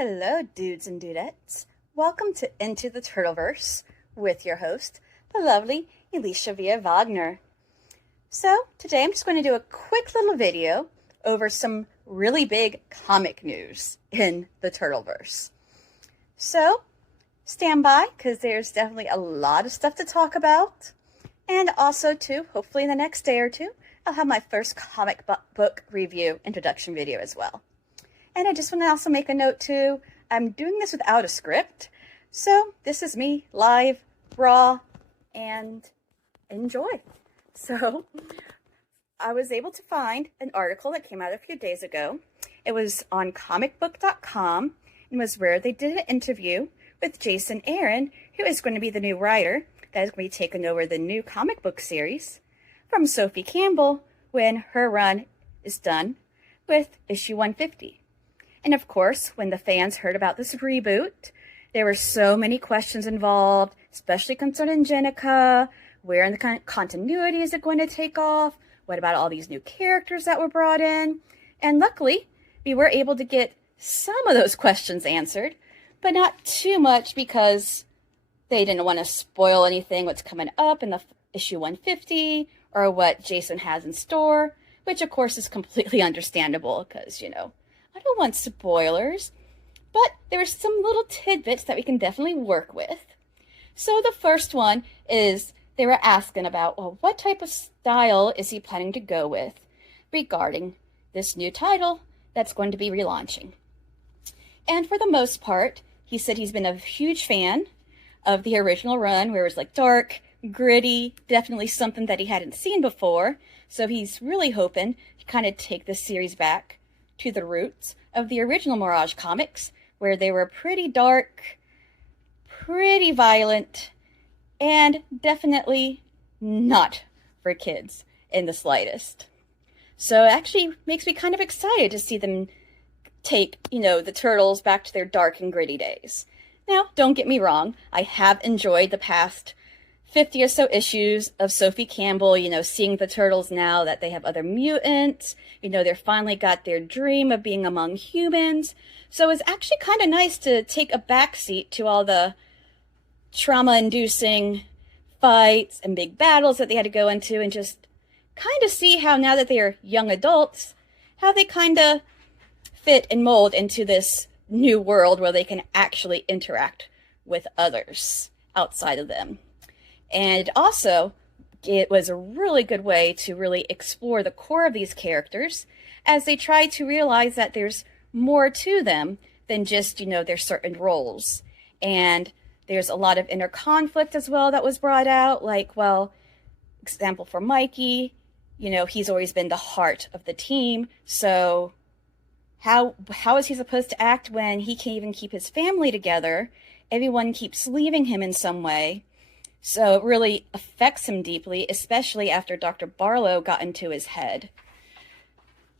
Hello, dudes and dudettes. Welcome to Into the Turtleverse with your host, the lovely Alicia Via Wagner. So, today I'm just going to do a quick little video over some really big comic news in the Turtleverse. So, stand by, because there's definitely a lot of stuff to talk about. And also, too, hopefully in the next day or two, I'll have my first comic book review introduction video as well. And I just want to also make a note too, I'm doing this without a script, so this is me live, raw, and enjoy. So I was able to find an article that came out a few days ago. It was on comicbook.com and was where they did an interview with Jason Aaron, who is going to be the new writer that is going to be taking over the new comic book series from Sophie Campbell when her run is done with issue 150. And of course, when the fans heard about this reboot, there were so many questions involved, especially concerning Jennica. Where in the continuity is it going to take off? What about all these new characters that were brought in? And luckily, we were able to get some of those questions answered, but not too much because they didn't want to spoil anything what's coming up in the issue 150 or what Jason has in store, which of course is completely understandable because, I don't want spoilers, but there are some little tidbits that we can definitely work with. So the first one is they were asking about, well, what type of style is he planning to go with regarding this new title that's going to be relaunching? And for the most part, he said he's been a huge fan of the original run where it was like dark, gritty, definitely something that he hadn't seen before. So he's really hoping to kind of take this series back to the roots of the original Mirage comics, where they were pretty dark, pretty violent, and definitely not for kids in the slightest. So it actually makes me kind of excited to see them take, the Turtles back to their dark and gritty days. Now, don't get me wrong, I have enjoyed the past 50 or so issues of Sophie Campbell, seeing the Turtles now that they have other mutants. They're finally got their dream of being among humans. So it's actually kind of nice to take a backseat to all the trauma-inducing fights and big battles that they had to go into and just kind of see how, now that they are young adults, how they kind of fit and mold into this new world where they can actually interact with others outside of them. And also, it was a really good way to really explore the core of these characters as they try to realize that there's more to them than just, their certain roles. And there's a lot of inner conflict as well that was brought out. Like, well, example for Mikey, he's always been the heart of the team. So how is he supposed to act when he can't even keep his family together? Everyone keeps leaving him in some way. So it really affects him deeply, especially after Dr. Barlow got into his head.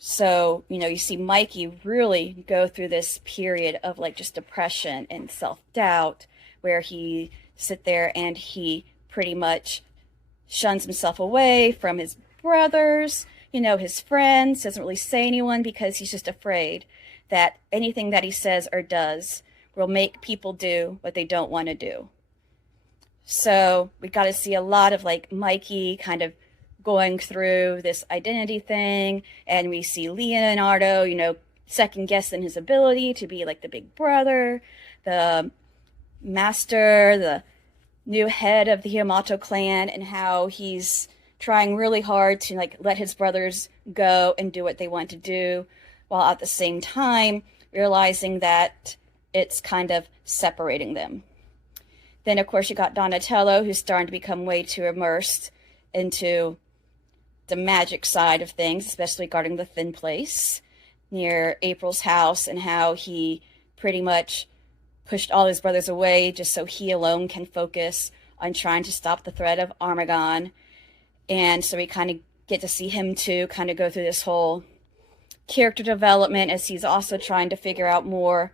So, you see Mikey really go through this period of just depression and self-doubt where he sit there and he pretty much shuns himself away from his brothers, his friends, doesn't really say anyone because he's just afraid that anything that he says or does will make people do what they don't want to do. So we got to see a lot of Mikey kind of going through this identity thing, and we see Leonardo, second guessing his ability to be the big brother, the master, the new head of the Yamato clan, and how he's trying really hard to let his brothers go and do what they want to do, while at the same time realizing that it's kind of separating them. Then, of course, you got Donatello, who's starting to become way too immersed into the magic side of things, especially guarding the Thin Place near April's house, and how he pretty much pushed all his brothers away just so he alone can focus on trying to stop the threat of Armagon. And so we kind of get to see him, too, kind of go through this whole character development as he's also trying to figure out more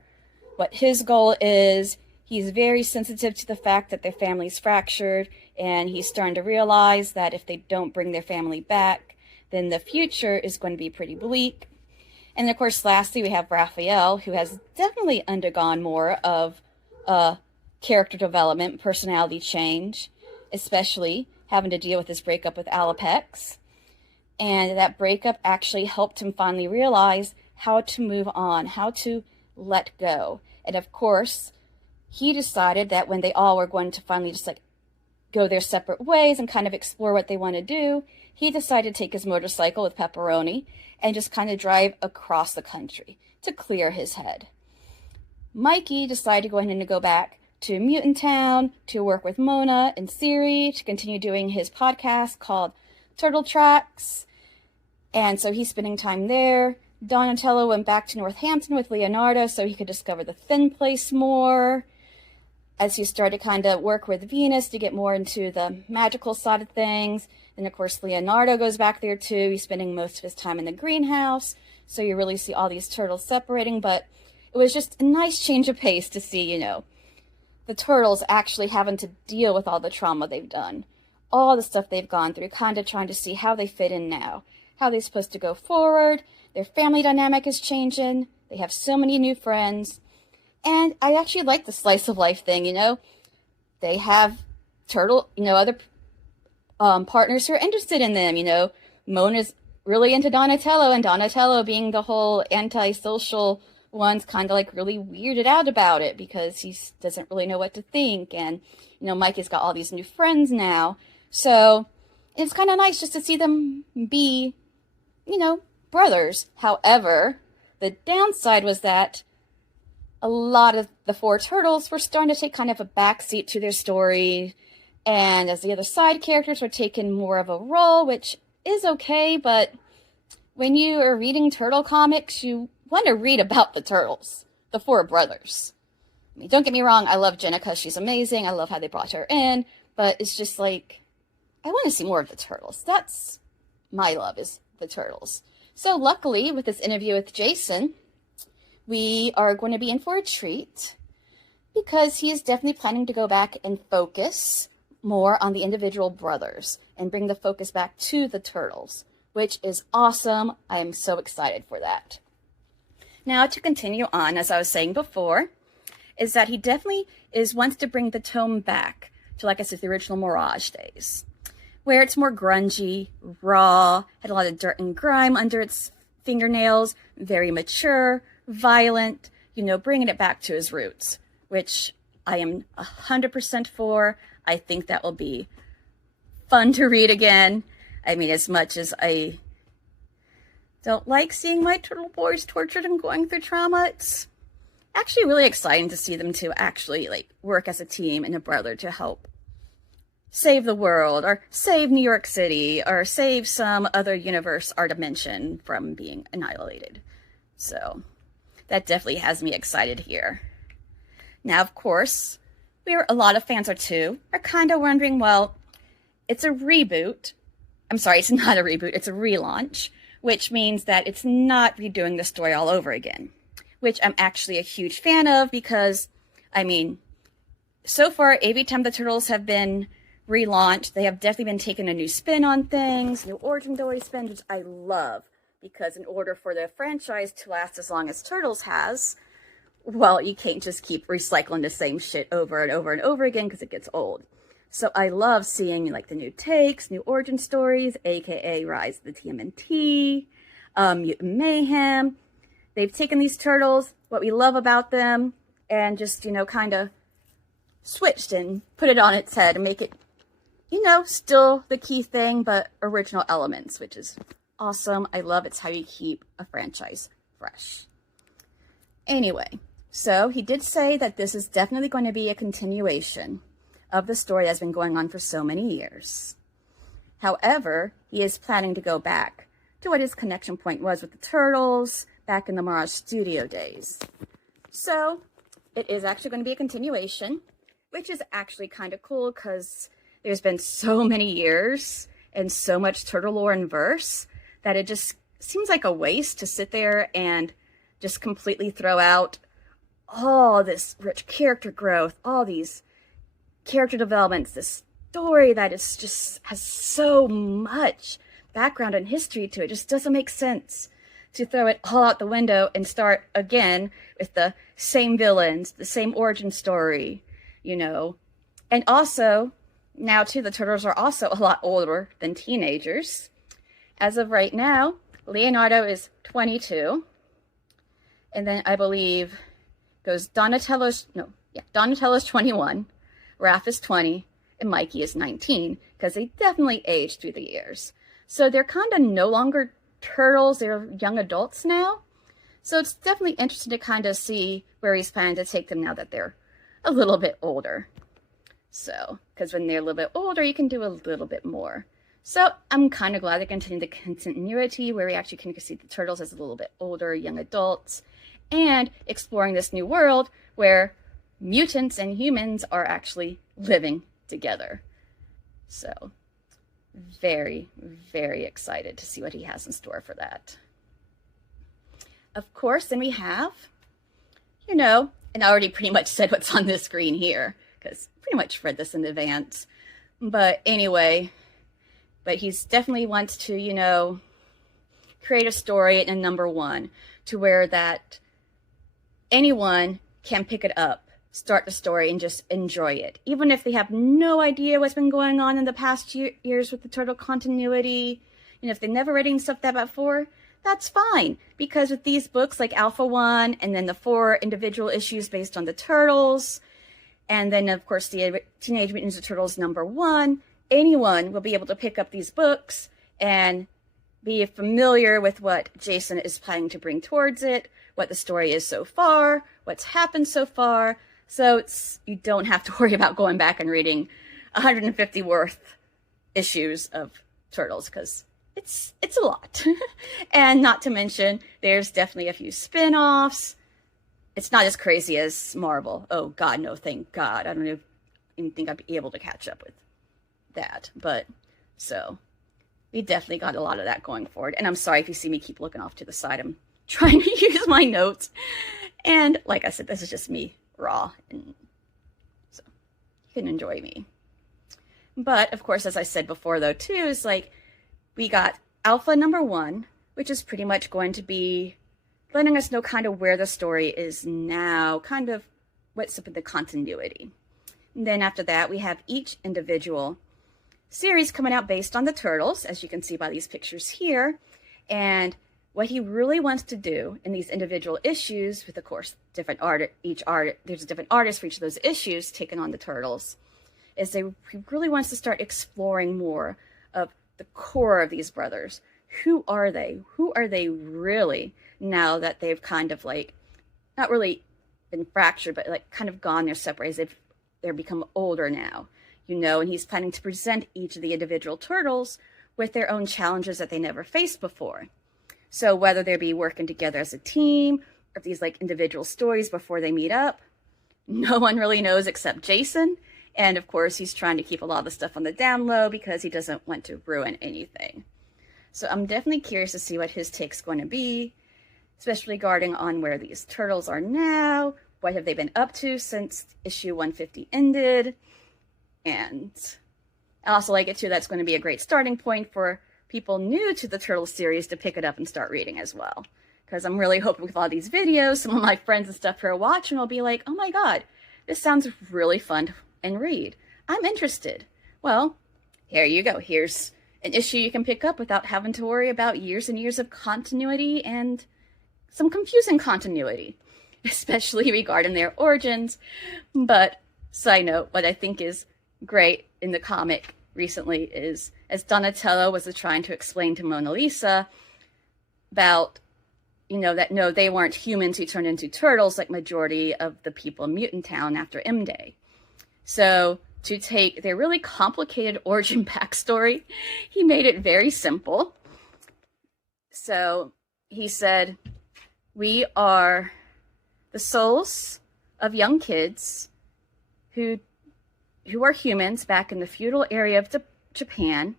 what his goal is. He's very sensitive to the fact that their family's fractured, and he's starting to realize that if they don't bring their family back, then the future is going to be pretty bleak. And of course, lastly, we have Raphael, who has definitely undergone more of a character development, personality change, especially having to deal with his breakup with Alapex. And that breakup actually helped him finally realize how to move on, how to let go. And of course, he decided that when they all were going to finally just like go their separate ways and kind of explore what they want to do, he decided to take his motorcycle with Pepperoni and just kind of drive across the country to clear his head. Mikey decided to go ahead and go back to Mutant Town to work with Mona and Siri to continue doing his podcast called Turtle Tracks. And so he's spending time there. Donatello went back to Northampton with Leonardo so he could discover the Thin Place more. As he started to kind of work with Venus to get more into the magical side of things. And of course, Leonardo goes back there too. He's spending most of his time in the greenhouse. So you really see all these turtles separating. But it was just a nice change of pace to see, you know, the turtles actually having to deal with all the trauma they've done. All the stuff they've gone through, kind of trying to see how they fit in now. How they're supposed to go forward. Their family dynamic is changing. They have so many new friends. And I actually like the slice of life thing, you know. They have other partners who are interested in them, you know. Mona's really into Donatello, and Donatello being the whole antisocial one's kind of like really weirded out about it because he doesn't really know what to think. And, you know, Mikey's got all these new friends now. So it's kind of nice just to see them be, you know, brothers. However, the downside was that a lot of the four turtles were starting to take kind of a backseat to their story, and as the other side characters were taking more of a role, which is okay, but when you are reading turtle comics, you want to read about the turtles, the four brothers. I mean, don't get me wrong, I love Jenica, she's amazing, I love how they brought her in, but it's just like, I want to see more of the turtles. That's my love, is the turtles. So luckily, with this interview with Jason, we are going to be in for a treat because he is definitely planning to go back and focus more on the individual brothers and bring the focus back to the turtles, which is awesome. I am so excited for that. Now, to continue on, as I was saying before, is that he definitely wants to bring the tone back to, like I said, the original Mirage days, where it's more grungy, raw, had a lot of dirt and grime under its fingernails, very mature, violent, you know, bringing it back to his roots, which I am 100% for. I think that will be fun to read again. I mean, as much as I don't like seeing my turtle boys tortured and going through trauma, it's actually really exciting to see them to actually like work as a team and a brother to help save the world or save New York City or save some other universe or dimension from being annihilated. So that definitely has me excited here. Now, of course, a lot of fans are kind of wondering, well, it's a reboot. I'm sorry, it's not a reboot, it's a relaunch, which means that it's not redoing the story all over again, which I'm actually a huge fan of because, I mean, so far, every time the Turtles have been relaunched, they have definitely been taking a new spin on things, new origin story spin, which I love. Because in order for the franchise to last as long as Turtles has, well, you can't just keep recycling the same shit over and over and over again because it gets old. So I love seeing like the new takes, new origin stories, aka Rise of the TMNT, Mutant Mayhem. They've taken these turtles, what we love about them, and just, you know, kind of switched and put it on its head and make it, you know, still the key thing, but original elements, which is awesome. I love it's how you keep a franchise fresh. Anyway, so he did say that this is definitely going to be a continuation of the story that's been going on for so many years. However, he is planning to go back to what his connection point was with the Turtles back in the Mirage Studio days. So it is actually going to be a continuation, which is actually kind of cool because there's been so many years and so much turtle lore and verse that it just seems like a waste to sit there and just completely throw out all this rich character growth, all these character developments, this story that is just has so much background and history to it. Just doesn't make sense to throw it all out the window and start again with the same villains, the same origin story, you know. And also, now too, the Turtles are also a lot older than teenagers. As of right now, Leonardo is 22. And then I believe goes Donatello's 21, Raph is 20, and Mikey is 19, because they definitely aged through the years. So they're kind of no longer turtles, they're young adults now. So it's definitely interesting to kind of see where he's planning to take them now that they're a little bit older. So, because when they're a little bit older, you can do a little bit more. So I'm kind of glad they continue the continuity where we actually can see the Turtles as a little bit older, young adults, and exploring this new world where mutants and humans are actually living together. So very, very excited to see what he has in store for that. Of course, then we have, and I already pretty much said what's on this screen here, because I pretty much read this in advance. But anyway, he's definitely wants to, create a story in number 1 to where that anyone can pick it up, start the story, and just enjoy it. Even if they have no idea what's been going on in the past years with the Turtle continuity, if they've never read any stuff that before, that's fine. Because with these books like Alpha 1, and then the 4 individual issues based on the Turtles, and then of course the Teenage Mutant Ninja Turtles number 1, anyone will be able to pick up these books and be familiar with what Jason is planning to bring towards it, what the story is so far, what's happened so far. So you don't have to worry about going back and reading 150 worth issues of Turtles, because it's a lot. And not to mention, there's definitely a few spin-offs. It's not as crazy as Marvel. Oh God, no, thank God. I don't even think I'd be able to catch up with that. But so we definitely got a lot of that going forward. And I'm sorry if you see me keep looking off to the side. I'm trying to use my notes. And like I said, this is just me raw. And so you can enjoy me. But of course, as I said before though, too, is like we got Alpha number 1, which is pretty much going to be letting us know kind of where the story is now, kind of what's up with the continuity. And then after that, we have each individual series coming out based on the Turtles, as you can see by these pictures here. And what he really wants to do in these individual issues, with of course different there's a different artist for each of those issues taking on the Turtles, is he really wants to start exploring more of the core of these brothers. Who are they? Who are they really, now that they've kind of like, not really been fractured, but like kind of gone their separate ways. They're become older now, and he's planning to present each of the individual Turtles with their own challenges that they never faced before. So whether they be working together as a team, or these like individual stories before they meet up, no one really knows except Jason. And of course, he's trying to keep a lot of the stuff on the down low because he doesn't want to ruin anything. So I'm definitely curious to see what his take's going to be, especially regarding on where these Turtles are now, what have they been up to since issue 150 ended. And I also like it too, that's going to be a great starting point for people new to the Turtles series to pick it up and start reading as well. Because I'm really hoping with all these videos, some of my friends and stuff who are watching will be like, oh my God, this sounds really fun and read. I'm interested. Well, here you go. Here's an issue you can pick up without having to worry about years and years of continuity and some confusing continuity, especially regarding their origins. But side note, what I think is great in the comic recently is, as Donatello was trying to explain to Mona Lisa about, that no, they weren't humans who turned into turtles like majority of the people in Mutant Town after M Day. So to take their really complicated origin backstory, he made it very simple. So he said, we are the souls of young kids who are humans back in the feudal area of Japan,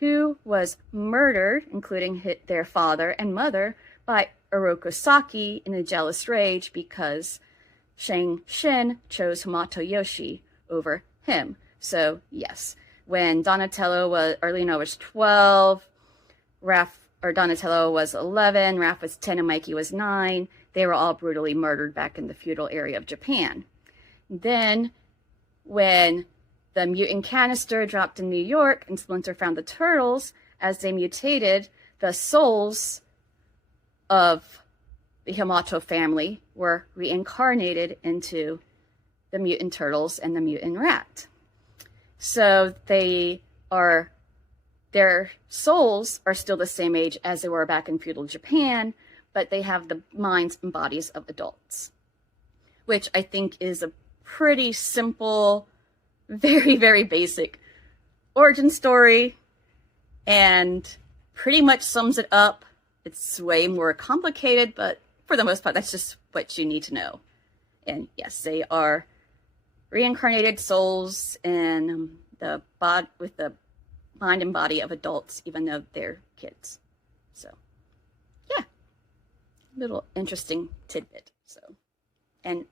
who was murdered, including their father and mother, by Orokusaki in a jealous rage because Shang Shin chose Hamato Yoshi over him. So yes, when Donatello was 12, Raph Donatello was 11, Raph was 10, and Mikey was 9. They were all brutally murdered back in the feudal area of Japan. Then, when the mutant canister dropped in New York and Splinter found the turtles, as they mutated, the souls of the Hamato family were reincarnated into the mutant turtles and the mutant rat. So their souls are still the same age as they were back in feudal Japan, but they have the minds and bodies of adults, which I think is a pretty simple, very, very basic origin story, and pretty much sums it up. It's way more complicated, but for the most part, that's just what you need to know. And yes, they are reincarnated souls in the body with the mind and body of adults, even though they're kids. So, yeah, little interesting tidbit. So, and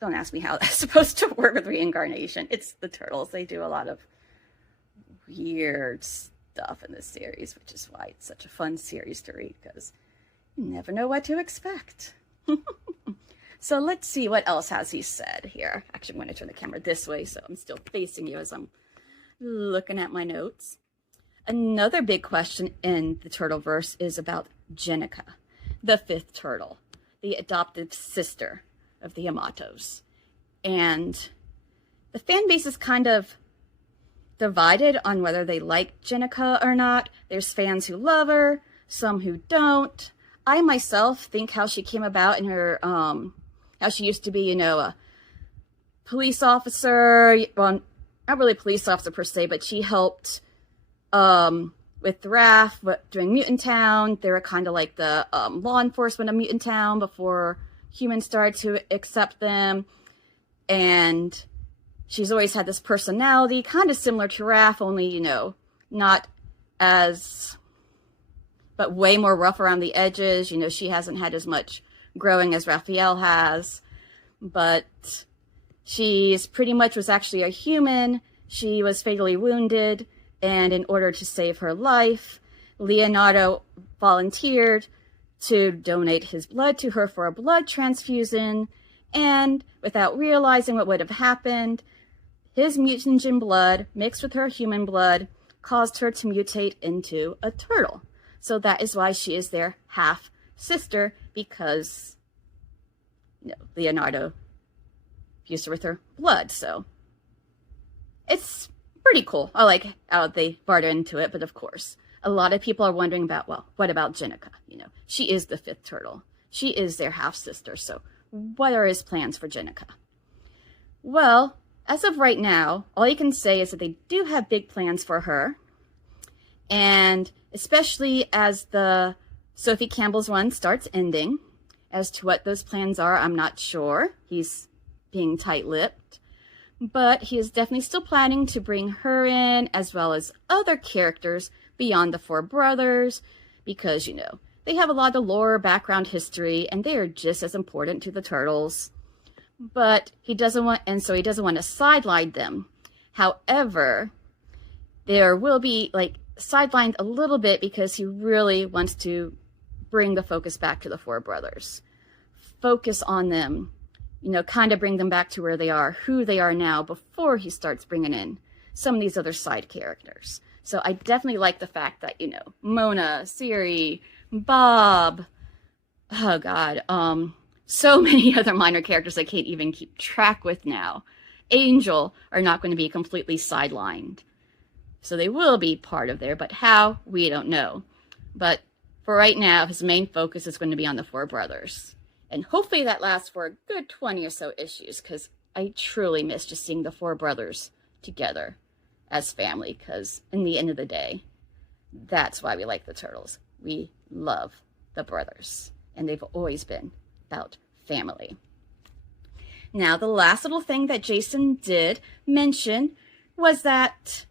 don't ask me how that's supposed to work with reincarnation. It's the Turtles. They do a lot of weird stuff in this series, which is why it's such a fun series to read, because you never know what to expect. So let's see, what else has he said here. Actually, I'm going to turn the camera this way, so I'm still facing you as I'm looking at my notes. Another big question in the Turtleverse is about Jennika, the fifth turtle, the adopted sister of the Yamatos. And the fan base is kind of divided on whether they like Jennika or not. There's fans who love her, some who don't. I myself think how she came about in her, how she used to be, you know, a police officer, well, not really a police officer per se, but she helped with Raph during Mutant Town. They were kind of like the law enforcement of Mutant Town before humans started to accept them. And she's always had this personality, kind of similar to Raph, only, you know, not as, but way more rough around the edges. You know, she hasn't had as much growing as Raphael has, but she's pretty much was actually a human. She was fatally wounded, and in order to save her life, Leonardo volunteered to donate his blood to her for a blood transfusion, and without realizing what would have happened, his mutagen blood mixed with her human blood caused her to mutate into a turtle. So that is why she is their half-sister, because, you know, Leonardo fused her with her blood. So it's pretty cool. I like how they barter into it, but of course, a lot of people are wondering about, well, what about Jennika? You know, she is the fifth turtle. She is their half-sister, so what are his plans for Jennika? Well, as of right now, all you can say is that they do have big plans for her, and especially as the Sophie Campbell's run starts ending. As to what those plans are, I'm not sure. He's being tight-lipped. But he is definitely still planning to bring her in, as well as other characters beyond the four brothers, because, you know, they have a lot of lore, background history, and they are just as important to the Turtles. But he doesn't want, and so he doesn't want to sideline them. However, there will be, like, sidelined a little bit because he really wants to bring the focus back to the four brothers. Focus on them, you know, kind of bring them back to where they are, who they are now, before he starts bringing in some of these other side characters. So I definitely like the fact that, you know, Mona, Siri, Bob, oh God, so many other minor characters I can't even keep track with now. Angel are not going to be completely sidelined. So they will be part of there, but how, we don't know. But for right now, his main focus is going to be on the four brothers. And hopefully that lasts for a good 20 or so issues, because I truly miss just seeing the four brothers together as family, because in the end of the day, that's why we like the Turtles. We love the brothers, and they've always been about family. Now, the last little thing that Jason did mention was that,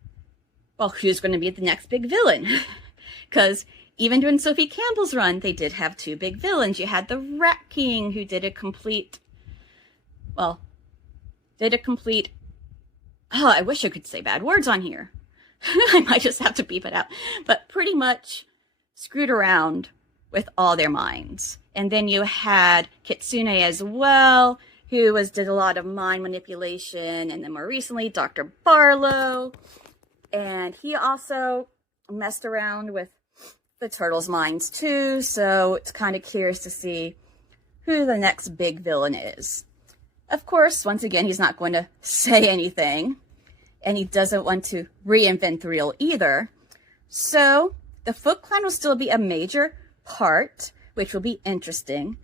well, who's going to be the next big villain? Because even during Sophie Campbell's run, they did have two big villains. You had the Rat King, who did a complete, oh, I wish I could say bad words on here. I might just have to beep it out. But pretty much screwed around with all their minds. And then you had Kitsune as well, who did a lot of mind manipulation, and then more recently, Dr. Barlow. And he also messed around with the Turtles' minds too, so it's kind of curious to see who the next big villain is. Of course, once again, he's not going to say anything, and he doesn't want to reinvent the wheel either. So the Foot Clan will still be a major part, which will be interesting,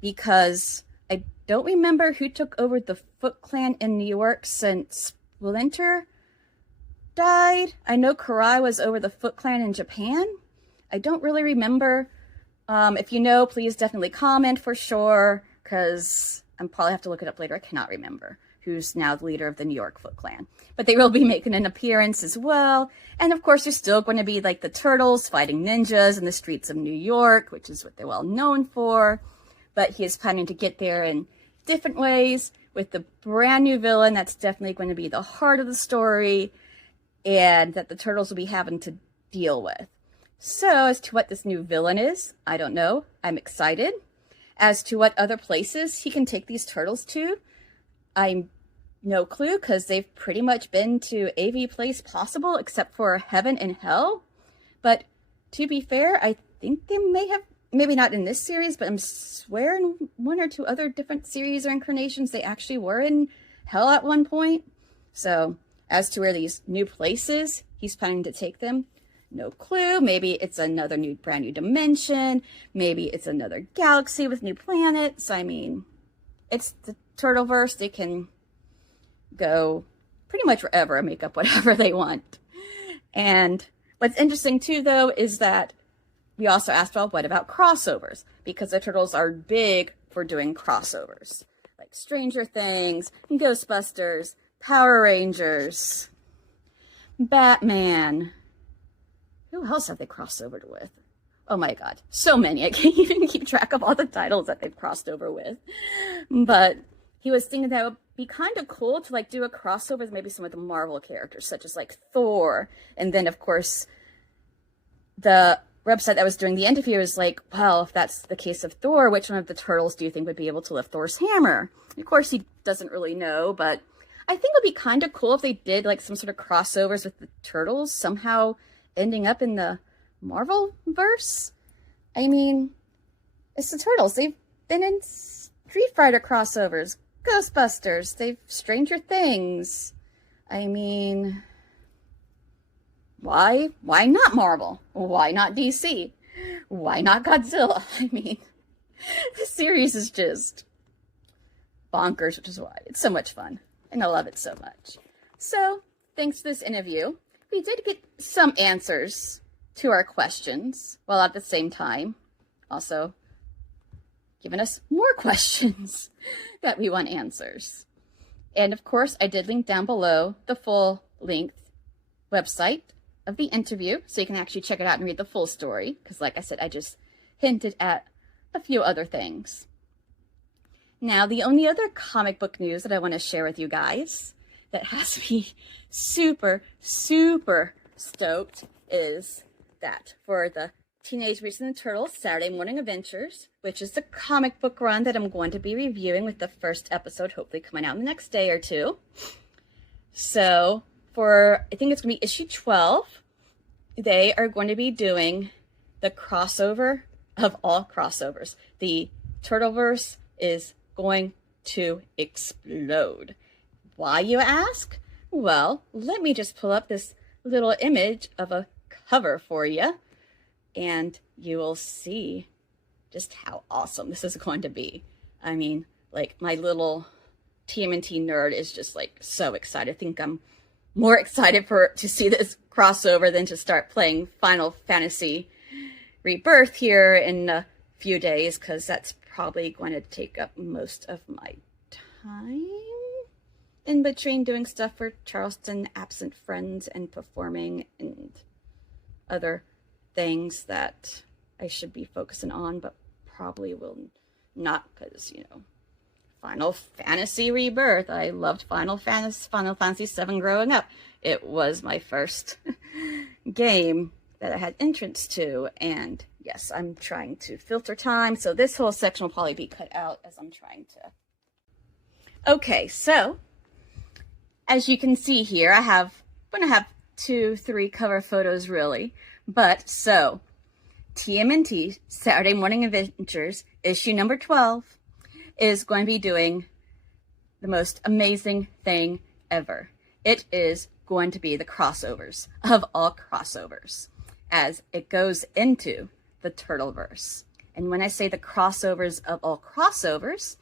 because I don't remember who took over the Foot Clan in New York since Splinter died. I know Karai was over the Foot Clan in Japan. I don't really remember. If you know, please definitely comment for sure, because I'll probably have to look it up later. I cannot remember who's now the leader of the New York Foot Clan. But they will be making an appearance as well. And of course, there's still going to be like the Turtles fighting ninjas in the streets of New York, which is what they're well known for. But he is planning to get there in different ways with the brand new villain that's definitely going to be the heart of the story, and that the Turtles will be having to deal with. So as to what this new villain is, I don't know. I'm excited. As to what other places he can take these Turtles to, I'm no clue, because they've pretty much been to every place possible except for heaven and hell. But to be fair, I think they may have, maybe not in this series, but I'm swearing one or two other different series or incarnations they actually were in hell at one point. So as to where these new places he's planning to take them, no clue. Maybe it's another brand new dimension. Maybe it's another galaxy with new planets. I mean, it's the Turtleverse. They can go pretty much wherever and make up whatever they want. And what's interesting too, though, is that we also asked, well, what about crossovers? Because the Turtles are big for doing crossovers, like Stranger Things, Ghostbusters, Power Rangers, Batman. Who else have they crossed over with? Oh my god, so many. I can't even keep track of all the titles that they've crossed over with. But he was thinking that it would be kind of cool to like do a crossover with maybe some of the Marvel characters, such as like Thor. And then, of course, the website that was doing the interview was like, well, if that's the case of Thor, which one of the Turtles do you think would be able to lift Thor's hammer? And of course, he doesn't really know, but I think it would be kind of cool if they did like some sort of crossovers with the Turtles, somehow ending up in the Marvel verse. I mean, it's the Turtles. They've been in Street Fighter crossovers, Ghostbusters, they've Stranger Things. I mean, why not Marvel? Why not DC? Why not Godzilla? I mean, the series is just bonkers, which is why it's so much fun, and I love it so much. So, thanks to this interview, we did get some answers to our questions, while at the same time also giving us more questions that we want answers. And of course, I did link down below the full-length website of the interview, so you can actually check it out and read the full story, because like I said, I just hinted at a few other things. Now, the only other comic book news that I want to share with you guys that has me super, super stoked is that for the Teenage Mutant Ninja Turtles Saturday Morning Adventures, which is the comic book run that I'm going to be reviewing, with the first episode hopefully coming out in the next day or two. So for, I think it's going to be issue 12, they are going to be doing the crossover of all crossovers. The Turtleverse is going to explode. Why, you ask? Well, let me just pull up this little image of a cover for you, and you will see just how awesome this is going to be. I mean, like, my little TMNT nerd is just like so excited. I think I'm more excited to see this crossover than to start playing Final Fantasy Rebirth here in a few days, because that's probably going to take up most of my time in between doing stuff for Charleston absent friends and performing and other things that I should be focusing on, but probably will not, because, you know, Final Fantasy Rebirth. I loved Final Fantasy VII growing up. It was my first game that I had entrance to. And yes, I'm trying to filter time, so this whole section will probably be cut out as I'm trying to. Okay, so as you can see here, I'm going to have 2-3 cover photos really, but so TMNT, Saturday Morning Adventures, issue number 12, is going to be doing the most amazing thing ever. It is going to be the crossovers of all crossovers as it goes into the Turtleverse. And when I say the crossovers of all crossovers,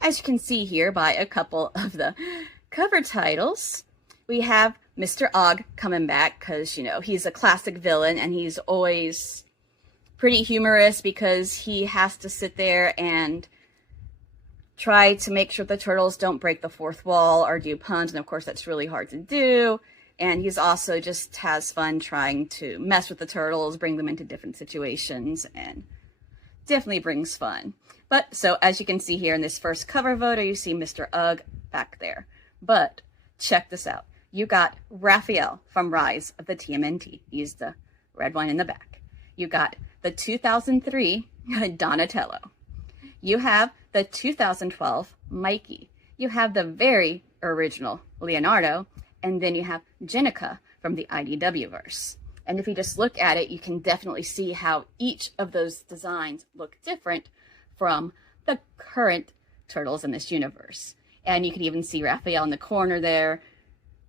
as you can see here by a couple of the cover titles, we have Mr. Og coming back because, you know, he's a classic villain and he's always pretty humorous because he has to sit there and try to make sure the turtles don't break the fourth wall or do puns, and of course that's really hard to do. And he's also just has fun trying to mess with the turtles, bring them into different situations, and definitely brings fun. But so as you can see here in this first cover photo, you see Mr. Ugg back there. But check this out. You got Raphael from Rise of the TMNT. He's the red one in the back. You got the 2003 Donatello. You have the 2012 Mikey. You have the very original Leonardo, and then you have Jenica from the IDW verse. And if you just look at it, you can definitely see how each of those designs look different from the current turtles in this universe. And you can even see Raphael in the corner there,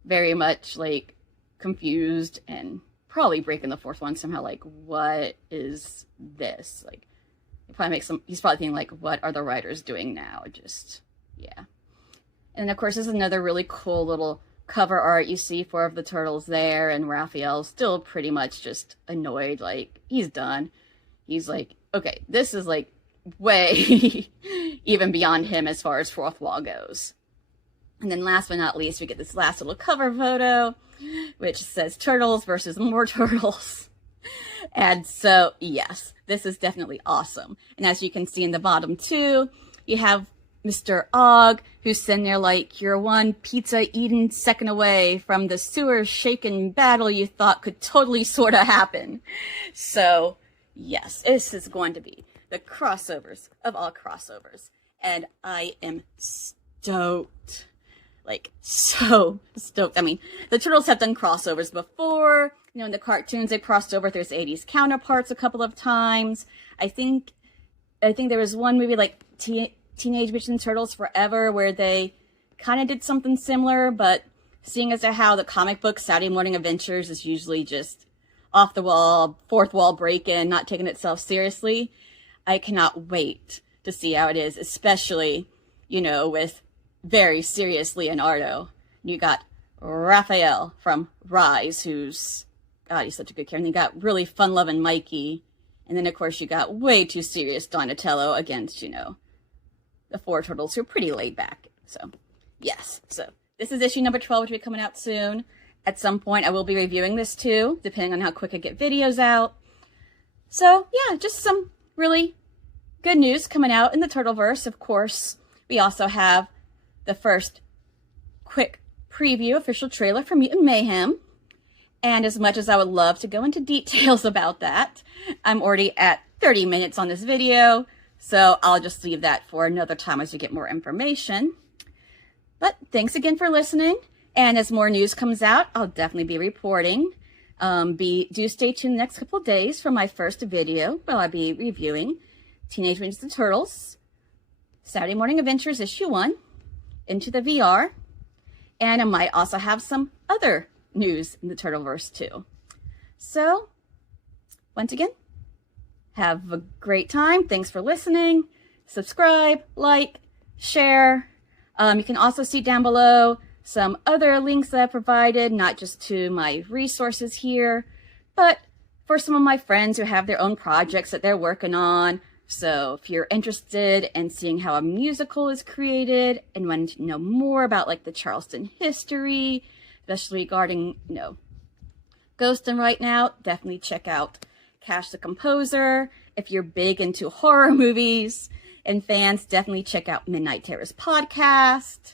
very much like confused and probably breaking the fourth one somehow, like, what is this? Like, he's probably thinking, like, what are the writers doing now? Just, yeah. And of course, this is another really cool little cover art. You see 4 of the turtles there, and Raphael's still pretty much just annoyed, like, he's done. He's like, okay, this is, like, way even beyond him as far as fourth wall goes. And then last but not least, we get this last little cover photo, which says Turtles versus more Turtles. And so, yes, this is definitely awesome. And as you can see in the bottom too, you have Mr. Og, who's sitting there like you're one pizza eating second away from the sewer shaking battle you thought could totally sort of happen. So, yes, this is going to be the crossovers of all crossovers. And I am stoked. Like, so stoked. I mean, the Turtles have done crossovers before. You know, in the cartoons, they crossed over with their 80s counterparts a couple of times. I think there was one movie like Teenage Mutant Turtles Forever where they kind of did something similar, but seeing as to how the comic book Saturday Morning Adventures is usually just off the wall, fourth wall break-in, not taking itself seriously, I cannot wait to see how it is, especially, you know, with very serious Leonardo. You got Raphael from Rise, who's, God, he's such a good character. And you got really fun-loving Mikey. And then, of course, you got way too serious Donatello against, you know, the 4 turtles who are pretty laid back. So, yes. So, this is issue number 12, which will be coming out soon. At some point, I will be reviewing this, too, depending on how quick I get videos out. So, yeah, just some really good news coming out in the Turtleverse. Of course, we also have the first quick preview official trailer for Mutant Mayhem. And as much as I would love to go into details about that, I'm already at 30 minutes on this video, so I'll just leave that for another time as we get more information. But thanks again for listening, and as more news comes out, I'll definitely be reporting. Do stay tuned the next couple of days for my first video, where I'll be reviewing Teenage Mutant Ninja Turtles, Saturday Morning Adventures Issue 1, Into the VR, and I might also have some other news in the Turtleverse too. So, once again, have a great time. Thanks for listening. Subscribe, like, share. You can also see down below some other links that I've provided, not just to my resources here, but for some of my friends who have their own projects that they're working on. So if you're interested in seeing how a musical is created and want to know more about like the Charleston history, especially regarding, you know, Ghostin' right now, definitely check out Cash the Composer. If you're big into horror movies and fans, definitely check out Midnight Terror's podcast.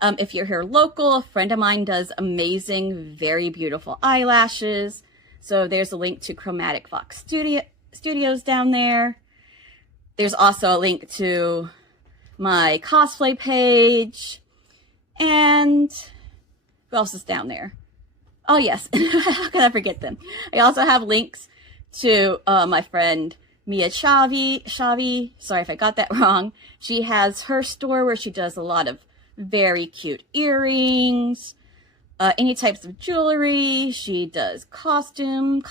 If you're here local, a friend of mine does amazing, very beautiful eyelashes. So there's a link to Chromatic Fox Studios down there. There's also a link to my cosplay page. And who else is down there? Oh, yes. How can I forget them? I also have links to my friend Mia Shavi. Sorry if I got that wrong. She has her store where she does a lot of very cute earrings, any types of jewelry. She does costume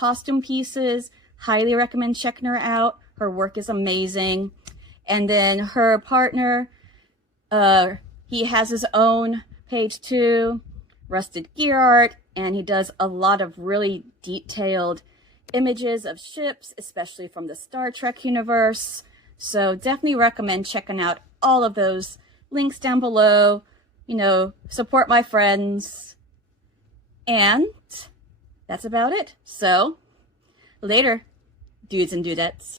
pieces. Highly recommend checking her out. Her work is amazing. And then her partner, he has his own page too, Rusted Gear Art, and he does a lot of really detailed images of ships, especially from the Star Trek universe. So definitely recommend checking out all of those links down below. You know, support my friends. And that's about it. So later, dudes and dudettes.